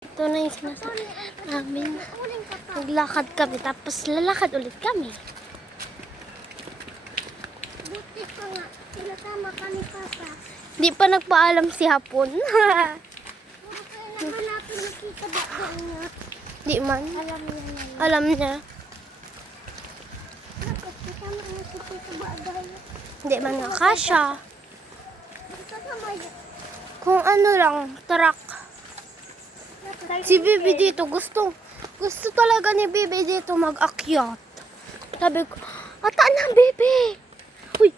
Ito na yung sinasabi namin. Naglakad kami, tapos lalakad ulit kami. Buti pa nga, sinasama ka ni Papa. Di pa nagpaalam si Hapon. Kaya naman natin nakita ba niya? Di man. Alam niya na yun. Alam niya. Dapat kasama na si Tita Bagay. Di man nakasya. Kasama yun. Kung ano lang, truck. Si Bibi dito, gusto talaga ni Bibi dito mag-akyat. Sabi ko, ata na Bibi! Uy!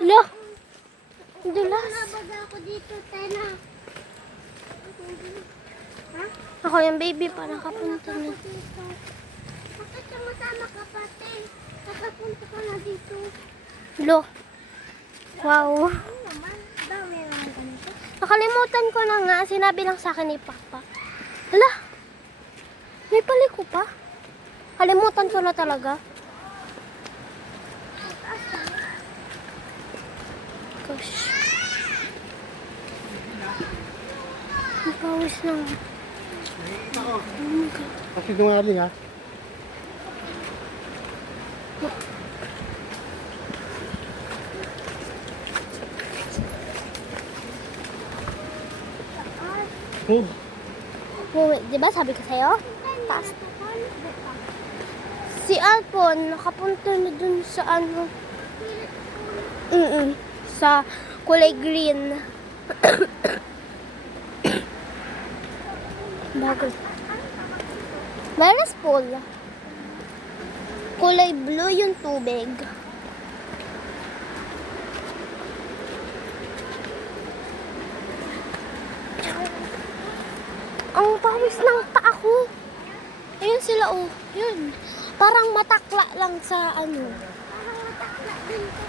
Hala! Dulas. Nabaga ako dito, Tena. Ha? Ako yung baby pa, nakapunta na. Dito. Bakit sumasama ka pa, Ten? Nakapunta ka na dito. Lo. Wow. Ano naman? Dami naman ganito. Nakalimutan ko na nga, sinabi lang sa akin ni Papa. Hala! May paliko pa. Kalimutan ko na talaga. Gosh. Ang pawis na. Oh my God. Kasi dumaling ha. Oh, Oh, di ba sabi ko sa'yo? Taas. Si Alpon, nakapunta na dun sa ano. Sa kulay green. Bago. Where's pool? Kulay blue yung tubig. Ang pawis ng paa ko. Ayun sila, oh. Yun. Parang matakla lang sa ano. Parang matakla din ko.